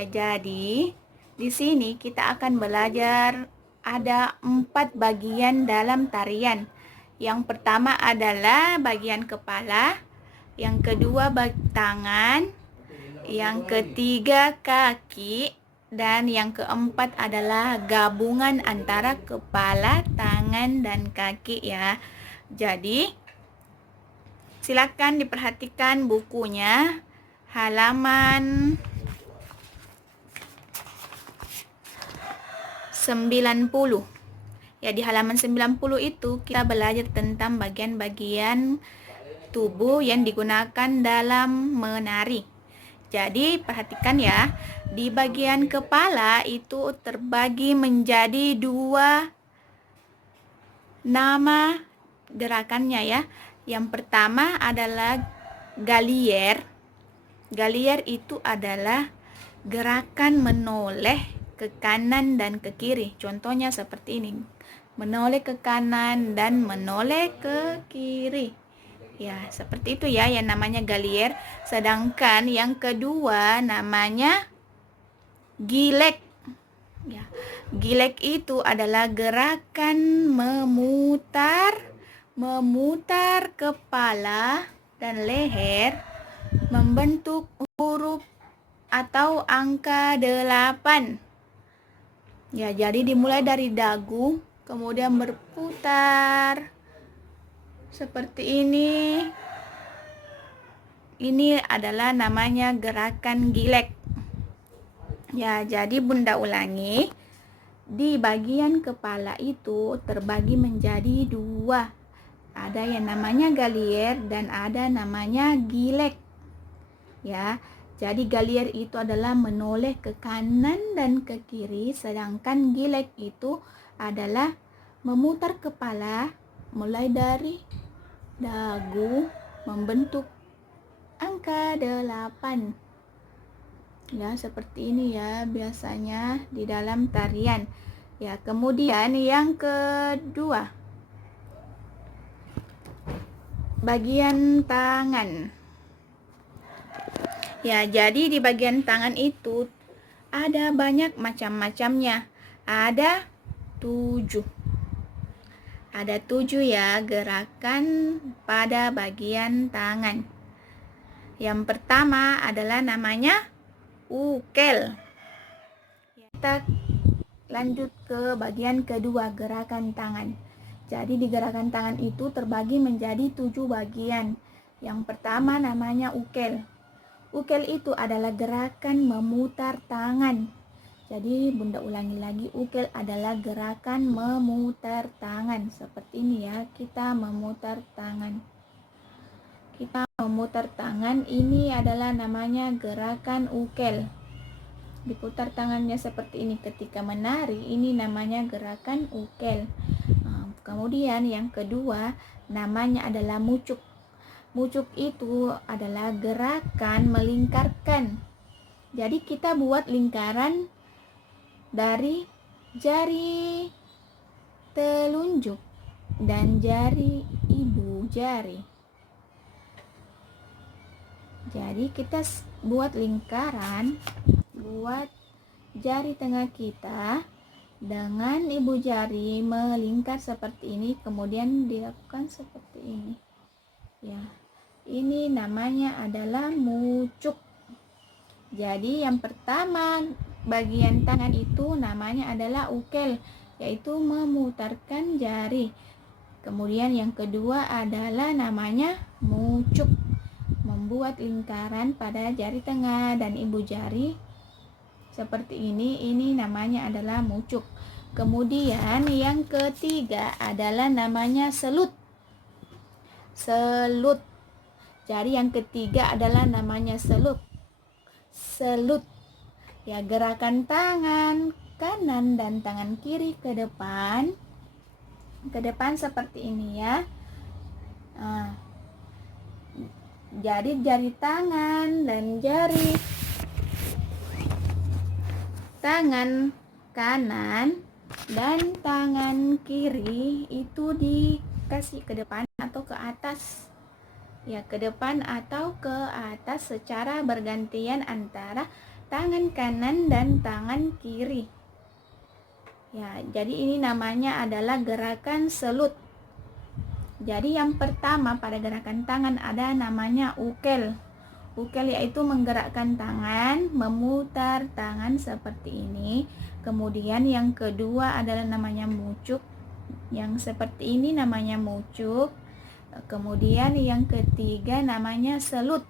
Ya, jadi di sini kita akan belajar ada 4 bagian dalam tarian. Yang pertama adalah bagian kepala, yang kedua tangan, yang ketiga kaki, dan yang keempat adalah gabungan antara kepala, tangan, dan kaki ya. Jadi silakan diperhatikan bukunya, halaman 90. Ya, di halaman 90 itu kita belajar tentang bagian-bagian tubuh yang digunakan dalam menari. Jadi perhatikan ya, di bagian kepala itu terbagi menjadi 2 nama gerakannya ya. Yang pertama adalah galier. Galier itu adalah gerakan menoleh ke kanan dan ke kiri. Contohnya seperti ini. Menoleh ke kanan dan menoleh ke kiri. Ya, seperti itu ya yang namanya galier. Sedangkan yang kedua namanya gilek. Ya, gilek itu adalah gerakan memutar kepala dan leher membentuk huruf atau angka 8. Ya, jadi dimulai dari dagu, kemudian berputar seperti ini. Ini adalah namanya gerakan gilek. Ya, jadi Bunda ulangi. Di bagian kepala itu terbagi menjadi 2. Ada yang namanya galier dan ada namanya gilek. Ya, jadi galier itu adalah menoleh ke kanan dan ke kiri, sedangkan gilek itu adalah memutar kepala mulai dari dagu membentuk angka 8. Ya, seperti ini ya biasanya di dalam tarian. Ya, kemudian yang kedua, bagian tangan. Ya, jadi di bagian tangan itu ada banyak macam-macamnya. Ada 7. Ada 7 ya gerakan pada bagian tangan. Yang pertama adalah namanya ukel. Kita lanjut ke bagian kedua, gerakan tangan. Jadi di gerakan tangan itu terbagi menjadi 7 bagian. Yang pertama namanya ukel. Ukel itu adalah gerakan memutar tangan. Jadi Bunda ulangi lagi, ukel adalah gerakan memutar tangan. Seperti ini ya, kita memutar tangan. Kita memutar tangan, ini adalah namanya gerakan ukel. Diputar tangannya seperti ini ketika menari, ini namanya gerakan ukel. Kemudian yang kedua namanya adalah mucuk. Mucuk itu adalah gerakan melingkarkan. Jadi kita buat lingkaran dari jari telunjuk dan jari ibu jari. Jadi kita buat lingkaran, buat jari tengah kita dengan ibu jari melingkar seperti ini, kemudian dilakukan seperti ini. Ya, ini namanya adalah mucuk. Jadi yang pertama bagian tangan itu namanya adalah ukel, yaitu memutarkan jari. Kemudian yang kedua adalah namanya mucuk, membuat lingkaran pada jari tengah dan ibu jari seperti ini namanya adalah mucuk. Kemudian yang ketiga adalah namanya selut. Selut. Jadi yang ketiga adalah namanya selut. Selut. Ya, gerakan tangan kanan dan tangan kiri ke depan. Ke depan seperti ini ya. Jadi jari tangan dan jari tangan kanan dan tangan kiri itu dikasih ke depan atau ke atas. Ya, ke depan atau ke atas secara bergantian antara tangan kanan dan tangan kiri. Ya, jadi ini namanya adalah gerakan selut. Jadi yang pertama pada gerakan tangan ada namanya ukel. Ukel yaitu menggerakkan tangan, memutar tangan seperti ini. Kemudian yang kedua adalah namanya mucuk. Yang seperti ini namanya mucuk. Kemudian yang ketiga namanya selut.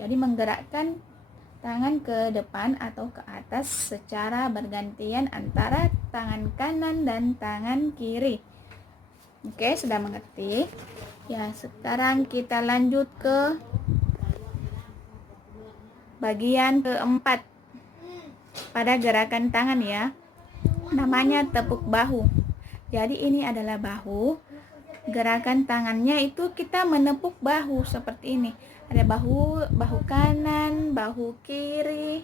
Jadi menggerakkan tangan ke depan atau ke atas secara bergantian antara tangan kanan dan tangan kiri. Oke, sudah mengerti? Ya, sekarang kita lanjut ke bagian keempat pada gerakan tangan ya. Namanya tepuk bahu. Jadi ini adalah bahu. Gerakan tangannya itu kita menepuk bahu seperti ini. Ada bahu kanan, bahu kiri.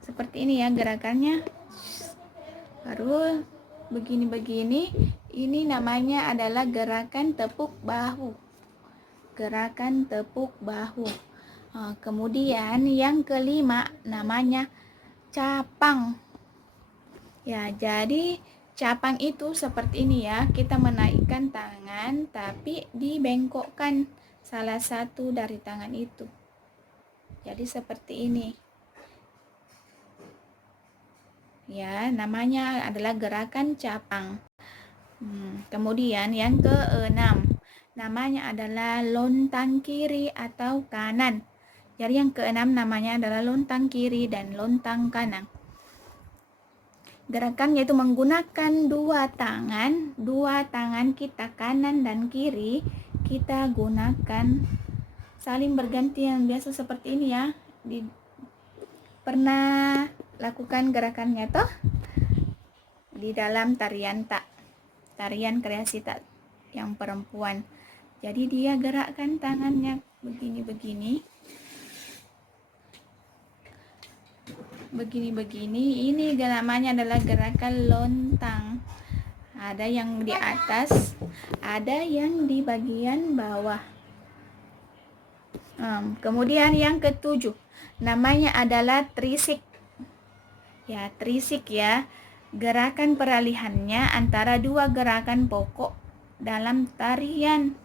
Seperti ini ya gerakannya. Baru begini-begini. Ini namanya adalah gerakan tepuk bahu. Gerakan tepuk bahu. Kemudian yang kelima namanya capang. Ya, jadi capang itu seperti ini ya, kita menaikkan tangan tapi dibengkokkan salah satu dari tangan itu. Jadi seperti ini. Ya, namanya adalah gerakan capang. Kemudian yang keenam, namanya adalah lontang kiri atau kanan. Jadi yang keenam namanya adalah lontang kiri dan lontang kanan. Gerakannya itu menggunakan dua tangan kita kanan dan kiri, kita gunakan saling bergantian biasa seperti ini ya. Pernah lakukan gerakannya toh di dalam tarian kreasi tak yang perempuan. Jadi dia gerakkan tangannya begini-begini. Begini-begini, ini namanya adalah gerakan lontang. Ada yang di atas, ada yang di bagian bawah. Kemudian yang ketujuh, namanya adalah trisik. Ya, trisik ya. Gerakan peralihannya antara dua gerakan pokok dalam tarian.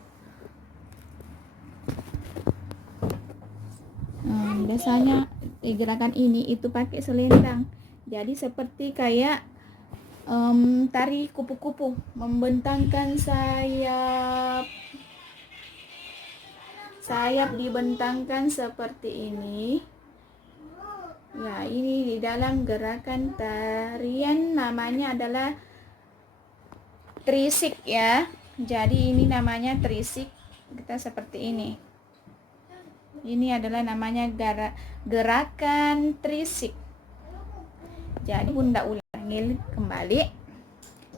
Biasanya gerakan ini itu pakai selendang. Jadi seperti kayak tari kupu-kupu, membentangkan sayap dibentangkan seperti ini. Ya, ini di dalam gerakan tarian namanya adalah trisik ya. Jadi ini namanya trisik. Kita seperti ini. Ini adalah namanya gerakan trisik. Jadi Bunda ulangi kembali.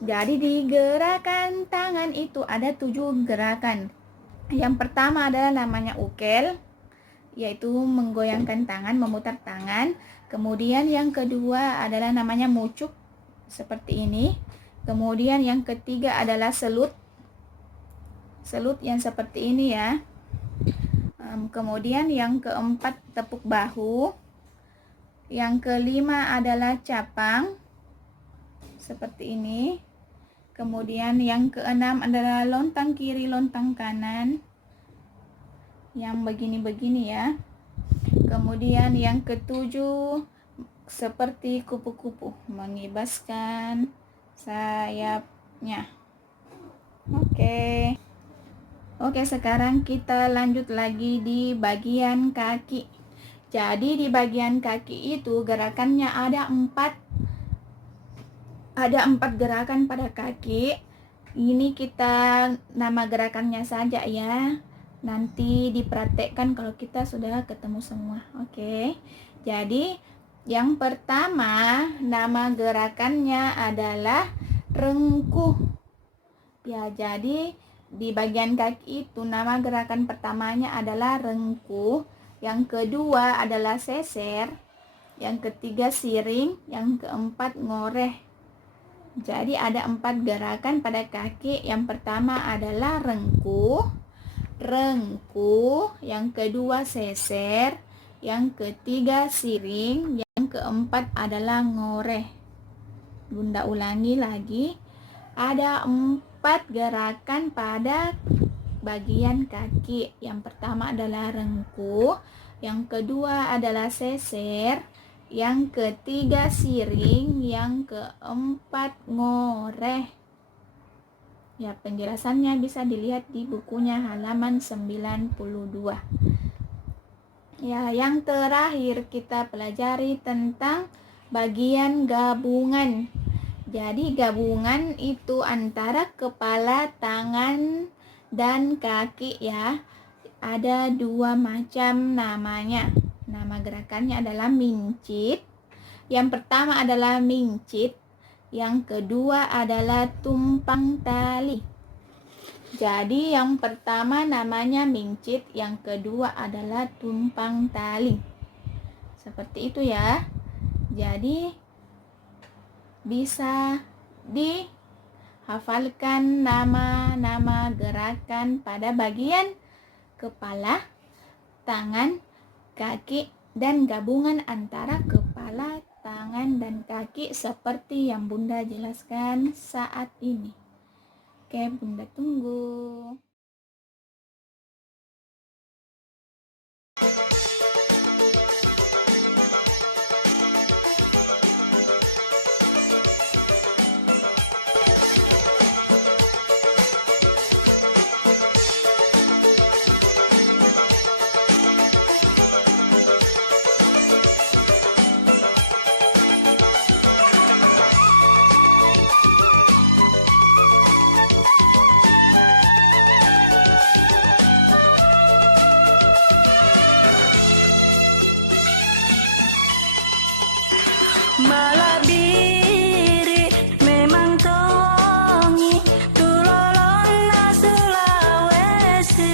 Jadi di gerakan tangan itu ada 7 gerakan. Yang pertama adalah namanya ukel, yaitu menggoyangkan tangan, memutar tangan. Kemudian yang kedua adalah namanya mucuk, seperti ini. Kemudian yang ketiga adalah selut. Selut yang seperti ini ya. Kemudian yang keempat tepuk bahu. Yang kelima adalah capang, seperti ini. Kemudian yang keenam adalah lontang kiri, lontang kanan, yang begini-begini ya. Kemudian yang ketujuh seperti kupu-kupu, mengibaskan sayapnya. Oke, sekarang kita lanjut lagi di bagian kaki. Jadi di bagian kaki itu gerakannya ada 4 gerakan pada kaki. Ini kita nama gerakannya saja ya. Nanti dipraktekkan kalau kita sudah ketemu semua. Oke. Jadi yang pertama nama gerakannya adalah rengkuh. Ya, jadi di bagian kaki itu nama gerakan pertamanya adalah rengkuh, yang kedua adalah seser, yang ketiga siring, yang keempat ngoreh. Jadi ada 4 gerakan pada kaki. Yang pertama adalah rengkuh, yang kedua seser, yang ketiga siring, yang keempat adalah ngoreh. Bunda ulangi lagi, ada 4 gerakan pada bagian kaki. Yang pertama adalah rengkuh, yang kedua adalah seser, yang ketiga siring, yang keempat ngoreh. Ya, penjelasannya bisa dilihat di bukunya halaman 92. Ya, yang terakhir kita pelajari tentang bagian gabungan. Jadi gabungan itu antara kepala, tangan, dan kaki ya. Ada 2 macam namanya. Nama gerakannya adalah mincit. Yang pertama adalah mincit. Yang kedua adalah tumpang tali. Jadi yang pertama namanya mincit, yang kedua adalah tumpang tali. Seperti itu ya. Jadi bisa dihafalkan nama-nama gerakan pada bagian kepala, tangan, kaki, dan gabungan antara kepala, tangan, dan kaki seperti yang Bunda jelaskan saat ini. Oke, Bunda tunggu. Malabiri memang tongi tulolona Sulawesi.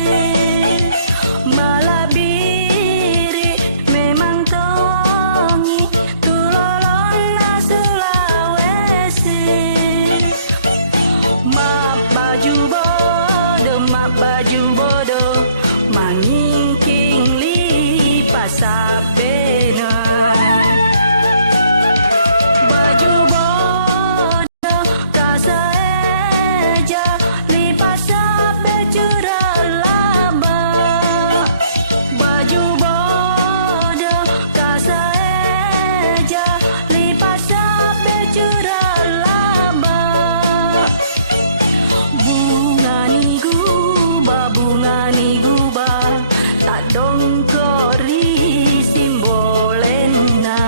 Malabiri memang tongi tulolona Sulawesi. Mak baju bodoh mangingking li pasabena. Baju bodoh kasaeja lipasa becura laba. Baju bodoh kasaeja lipasa becura laba. Bunga ni guba tak dongkori simbolena.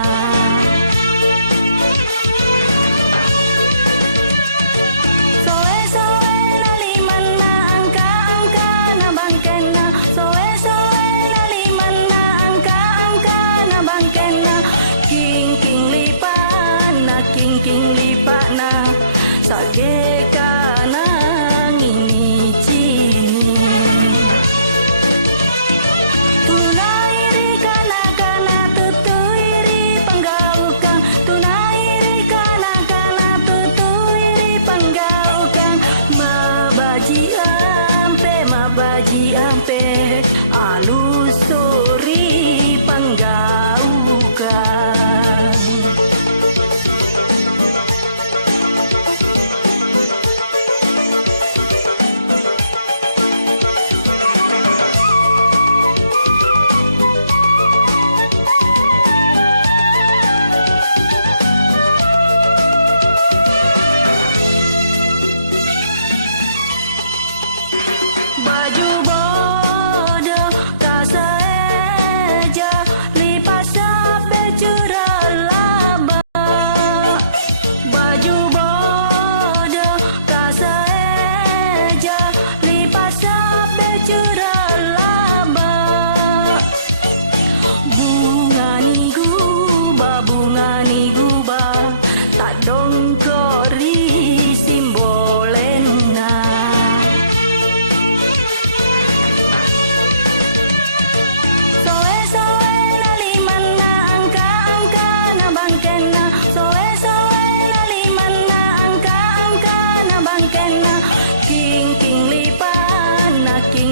King lipana sage kana ngini cini. Tunairi kana tutuiri panggaukang. Tunairi kana tutuiri panggaukang. Mabaji ampe alusuri panggaukang. Baju bodoh kasaeja lipasa becura laba. Baju bodoh kasaeja lipasa becura laba. Bunga ni guba tak dongkori simbolena.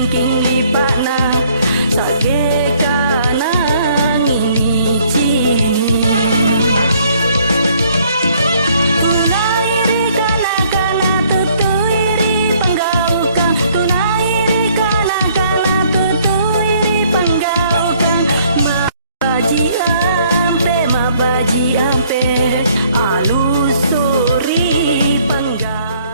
King lipana sage kana ampe alusuri pangga